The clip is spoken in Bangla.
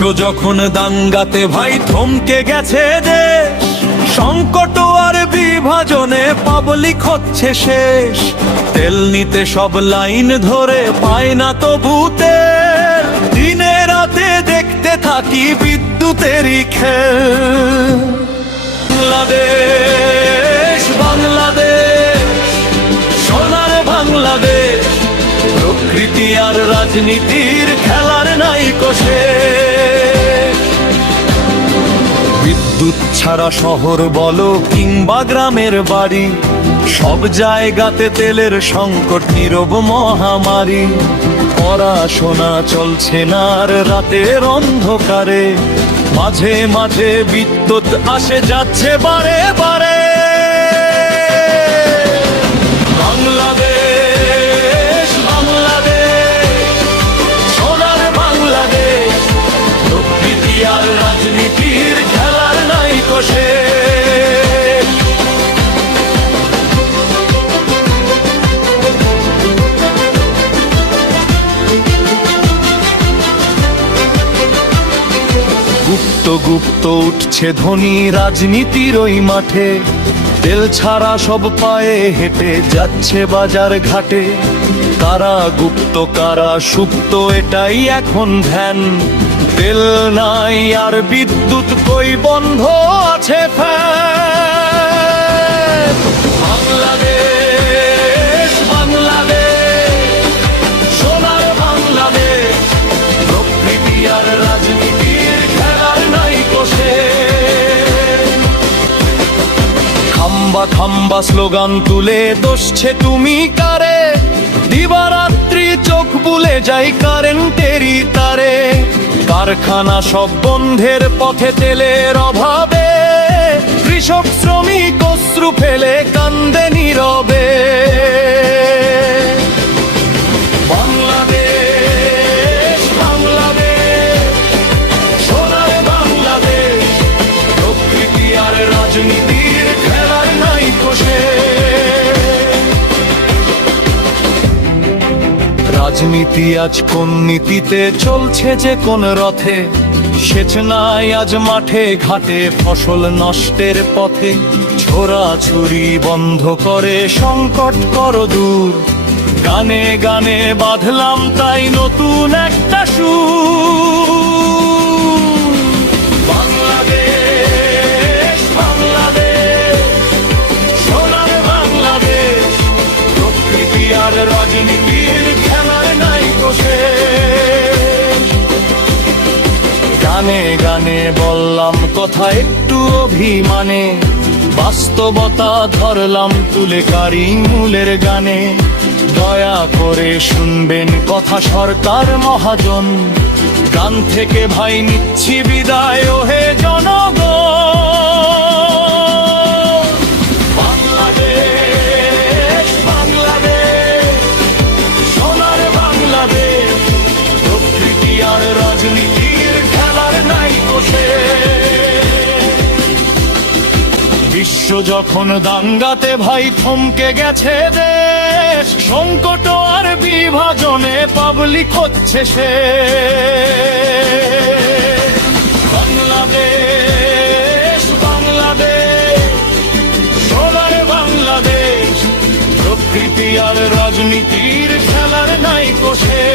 যখন দাঙ্গাতে ভাই থমকে গেছে দেশ, সংকট আর বিভাজনে পাবলিক হচ্ছে শেষ। তেল নিতে সব লাইন ধরে পায় না তবু তেল, দিনে রাতে দেখতে থাকি বিদ্যুতেরই খেল। বাংলাদেশ বাংলাদেশ সোনার বাংলাদেশ, প্রকৃতি আর রাজনীতির খেলার নাই কষে। বিদ্যুৎ ছাড়া শহর বলো কিংবা গ্রামের বাড়ি, সব জায়গাতে তেলের সংকট নীরব মহামারী। পড়াশোনা চলছে না আর রাতের অন্ধকারে, মাঝে মাঝে বিদ্যুৎ আসে যাচ্ছে বারে বারে। বাংলাদেশ বাংলাদেশ সোনার বাংলাদেশ, প্রকৃতি আর রাজনীতির খেলার নাই কষে। গুপ্ত গুপ্ত উঠছে ধ্বনি রাজনীতির ওই মাঠে, তেল ছাড়া সব পায়ে হেঁটে যাচ্ছে বাজার ঘাটে। কারা গুপ্ত কারা সুপ্ত এটাই এখন ধ্যান, তেল নাই আর বিদ্যুৎ কই বন্ধ আছে ফ্যান। বাংলাদেশ বাংলাদেশ সোনার বাংলাদেশ, প্রকৃতি আর রাজনীতির খেলার নাই কষে। খাম্বা খাম্বা স্লোগান তুলে দোষছে তুমি কারে, দিবারাত্রি চোখ বুলে যাই কারেন্টেরই তারে। কারখানা সব বন্ধের পথে তেলের অভাবে, কৃষক শ্রমিক অশ্রু ফেলে কান্দে নীরবে। বাংলাদেশ বাংলাদেশ সোনার বাংলাদেশ, প্রকৃতি আর রাজনীতির খেলার নাই কষে। রাজনীতি আজ কোন নীতিতে চলছে যে কোন রথে, সেচ নাই আজ মাঠে ঘাটে ফসল নষ্টের পথে। ছোড়াছুরি বন্ধ করে সংকট করো দূর, গানে গানে বাঁধলাম তাই নতুন একটা সুর। বাংলাদেশ বাংলাদেশ সোনার বাংলাদেশ, প্রকৃতি আর রাজনীতির খেলার নাই কষে। গানে গানে বললাম কথা একটু অভিমানে, বাস্তবতা ধরলাম তুলে কারি মূলের গানে। দয়া করে শুনবেন কথা সরকার মহাজন, গান থেকে ভাই নিচ্ছি বিদায় ওহে জনগণ। বাংলাদেশ বাংলাদেশ সোনার বাংলাদেশ, প্রকৃতি আর রাজনীতির খেলার নাই কষে। বিশ্ব যখন দাঙ্গাতে ভাই থমকে গেছে দেশ, সংকট আর বিভাজনে পাবলিক হচ্ছে শেষ। বাংলাদেশ বাংলাদেশ সোনার বাংলাদেশ, প্রকৃতি আর রাজনীতির খেলার নাই কষে।